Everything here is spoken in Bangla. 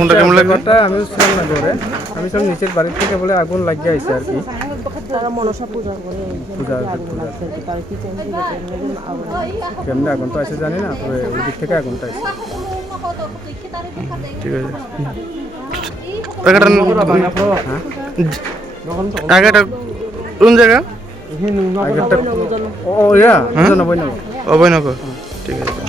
আগুনটা কেমন লাগলো? আমি ছিলাম না ঘরে, আমি সব নিচের বাড়ি থেকে বলে আগুন লাগিয়ে আইছে আর কি। তারা মনসা পূজা করে আগুন লাগছে আর কি। তার কিচেন থেকে কেমনে আগুন তো আছে জানি না, তবে ওই দিক থেকে আগুনটা আছে। ঠিক আছে। টাকাটা কোন জায়গা? আগেরটা ও ইয়া, হ্যাঁ? নবই নবই। অভয়নগর। ঠিক আছে।